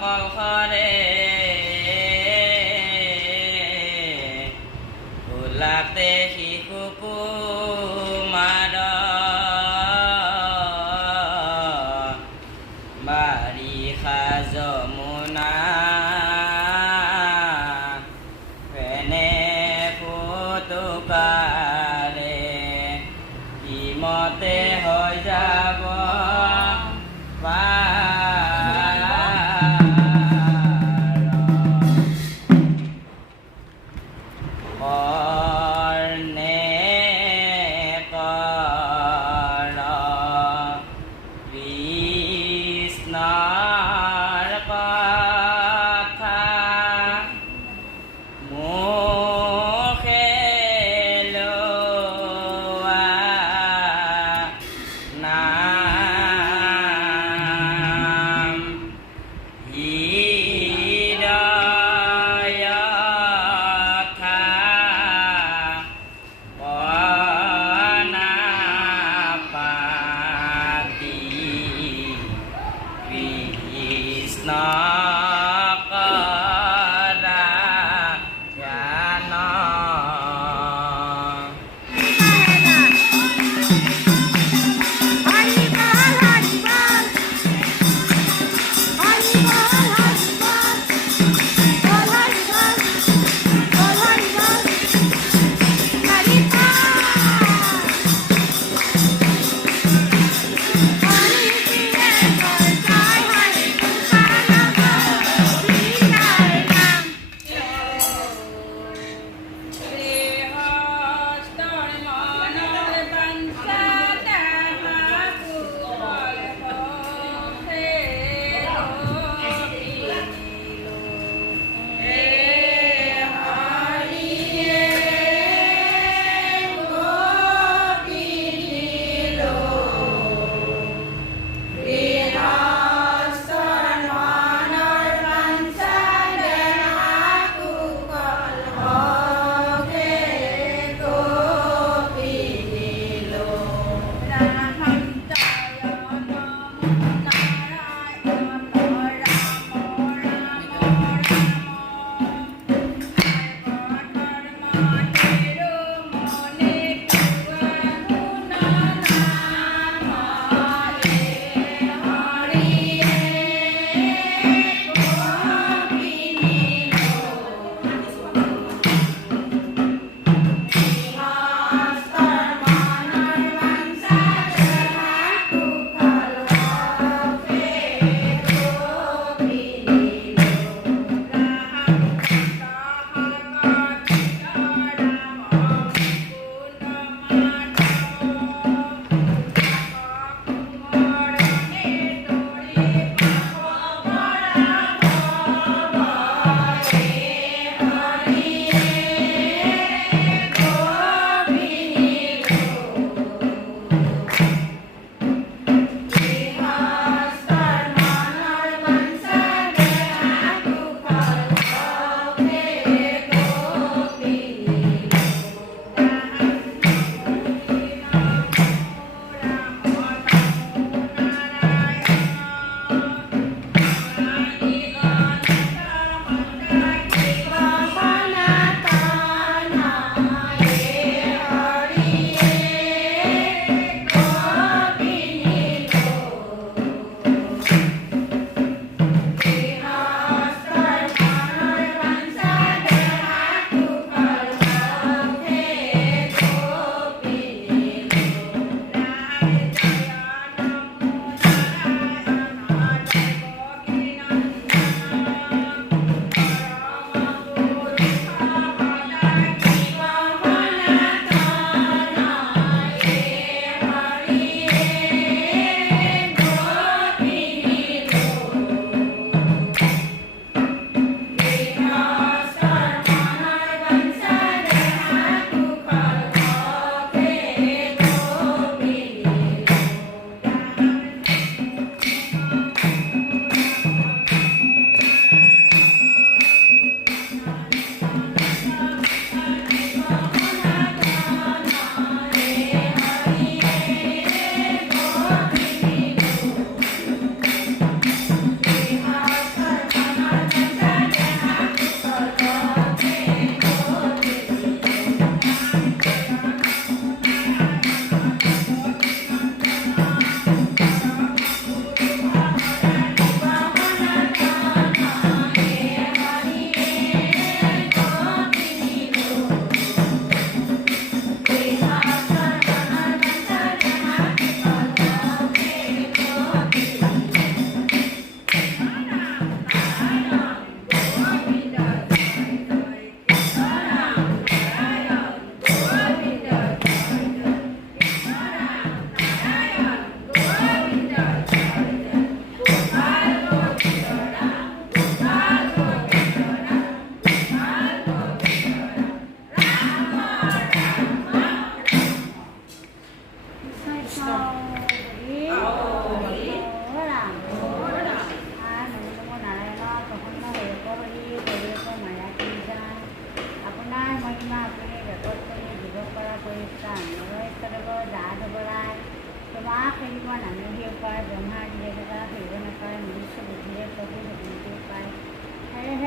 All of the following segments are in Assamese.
কলসৰে ভোলাতে শিশু কুমাৰ বাৰিষা যমুনা ফেনে ফুটুকাৰে ইমতে হৈ যাব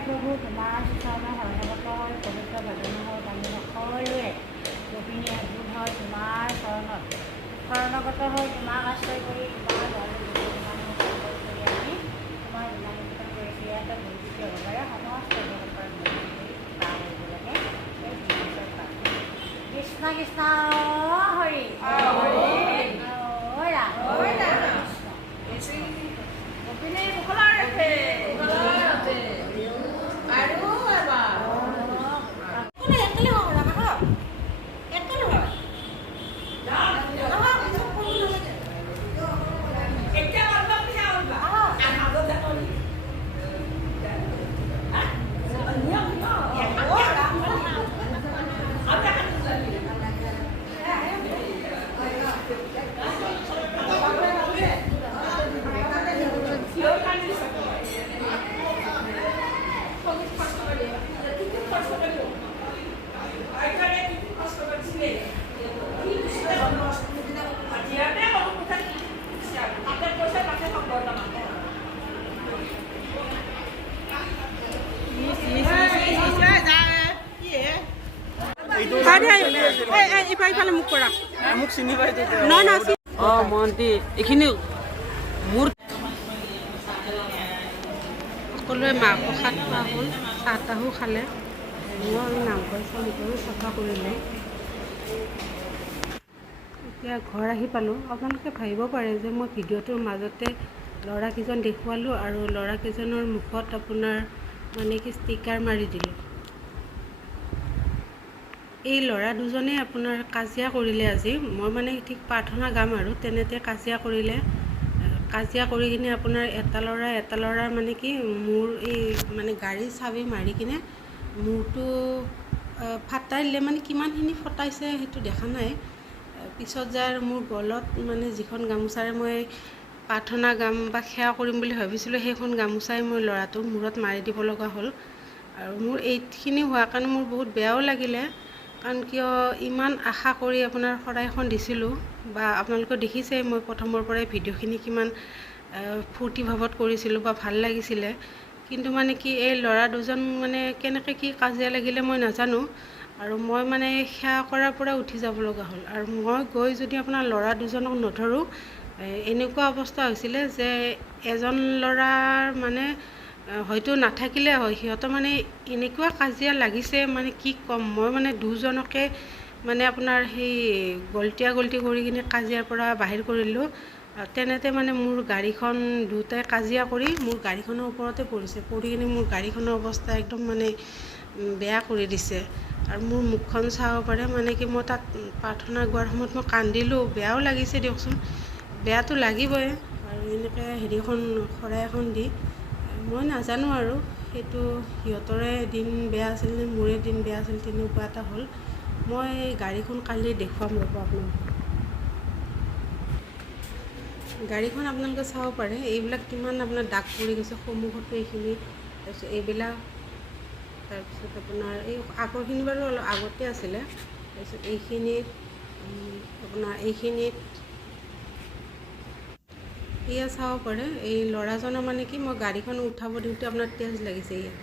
প্ৰভু তোমাৰ চৰণে শৰণাগত হৈ পবিত্ৰ ভজনৰ আমি সকলোৱে গোপিনী অদ্ভুত হয় তোমাৰ চৰণত শৰণাগত হৈ তোমাক আশ্ৰয় কৰি তোমাৰ কৰি আমি তোমাৰ গুণানুকীৰ্তন কৰিছোঁ ইয়াতে ভূমিষ্ঠ হ'ব পাৰে সমস্ত জগতৰ পাৰ কৰিব লাগে কৃষ্ণ কৃষ্ণ হৰি গোপিনী মুখলাৰ ৰাখে আৰু এবাৰ ইফালে মোক কৰা মোক চিনি পাই মন্ত্ৰী এইখিনি মোৰ সকলোৱে মাহ প্ৰসাদ খোৱা হ'ল চাহ তাহো খালে মই নামঘৰ চামঘৰো চাফা কৰিলে এতিয়া ঘৰ আহি পালোঁ আপোনালোকে ভাবিব পাৰে যে মই ভিডিঅ'টোৰ মাজতে ল'ৰাকেইজন দেখুৱালোঁ আৰু ল'ৰাকেইজনৰ মুখত আপোনাৰ মানে কি ষ্টিকাৰ মাৰি দিলোঁ এই ল'ৰা দুজনে আপোনাৰ কাজিয়া কৰিলে আজি মই মানে ঠিক প্ৰাৰ্থনা গাম আৰু তেনেতে কাজিয়া কৰিলে কাজিয়া কৰি কিনে আপোনাৰ এটা ল'ৰাৰ মানে কি মোৰ এই মানে গাড়ীৰ চাবি মাৰি কিনে মূৰটো ফাটাই দিলে মানে কিমানখিনি ফটাইছে সেইটো দেখা নাই পিছত যায় মোৰ গলত মানে যিখন গামোচাৰে মই প্ৰাৰ্থনা গাম বা সেৱা কৰিম বুলি ভাবিছিলোঁ সেইখন গামোচাই মই ল'ৰাটোৰ মূৰত মাৰি দিব লগা হ'ল আৰু মোৰ এইখিনি হোৱাৰ কাৰণে মোৰ বহুত বেয়াও লাগিলে কাৰণ কিয় ইমান আশা কৰি আপোনাৰ শৰাইখন দিছিলোঁ বা আপোনালোকে দেখিছে মই প্ৰথমৰ পৰাই ভিডিঅ'খিনি কিমান ফূৰ্তি ভাৱত কৰিছিলোঁ বা ভাল লাগিছিলে কিন্তু মানে কি এই ল'ৰা দুজন মানে কেনেকৈ কি কাজিয়া লাগিলে মই নাজানো আৰু মই মানে সেৱা কৰাৰ পৰা উঠি যাব লগা হ'ল আৰু মই গৈ যদি আপোনাৰ ল'ৰা দুজনক নধৰোঁ এনেকুৱা অৱস্থা হৈছিলে যে এজন ল'ৰাৰ মানে হয়তো নাথাকিলে হয় সিহঁতৰ মানে এনেকুৱা কাজিয়া লাগিছে মানে কি ক'ম মই মানে দুজনকে মানে আপোনাৰ সেই গলটি কৰি কিনে কাজিয়াৰ পৰা বাহিৰ কৰিলোঁ তেনেতে মানে মোৰ গাড়ীখন দুটাই কাজিয়া কৰি মোৰ গাড়ীখনৰ ওপৰতে পৰি কিনে মোৰ গাড়ীখনৰ অৱস্থা একদম মানে বেয়া কৰি দিছে আৰু মোৰ মুখখন চাব পাৰে মানে কি মই তাত প্ৰাৰ্থনা গোৱাৰ সময়ত মই কান্দিলোঁ বেয়াও লাগিছে দিয়কচোন বেয়াটো লাগিবই আৰু এনেকৈ হেৰিখন শৰাই এখন দি মই নাজানো আৰু সেইটো সিহঁতৰে দিন বেয়া আছিল নে মোৰে দিন বেয়া আছিল তেনেকুৱা এটা হ'ল মই গাড়ীখন কালি দেখুৱাম ৰ'ব আপোনালোকক গাড়ীখন আপোনালোকে চাব পাৰে এইবিলাক কিমান আপোনাৰ দাগ পৰি গৈছে সন্মুখতো এইখিনি তাৰপিছত এইবিলাক তাৰপিছত আপোনাৰ এই আগৰখিনি বাৰু অলপ আগতে আছিলে তাৰপিছত এইখিনিত আপোনাৰ এইখিনিত এয়া চাব পাৰে এই ল'ৰাজনৰ মানে কি মই গাড়ীখন উঠাব দিওঁতে আপোনাৰ তেজ লাগিছে ইয়াত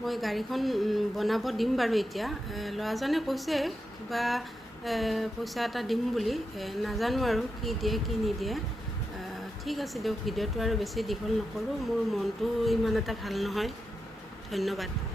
মই গাড়ীখন বনাব দিম বাৰু এতিয়া ল'ৰাজনে কৈছে কিবা পইচা এটা দিম বুলি নাজানো আৰু কি দিয়ে কি নিদিয়ে ঠিক আছে দিয়ক ভিডিঅ'টো আৰু বেছি দীঘল নকৰোঁ মোৰ মনটো ইমান এটা ভাল নহয় ধন্যবাদ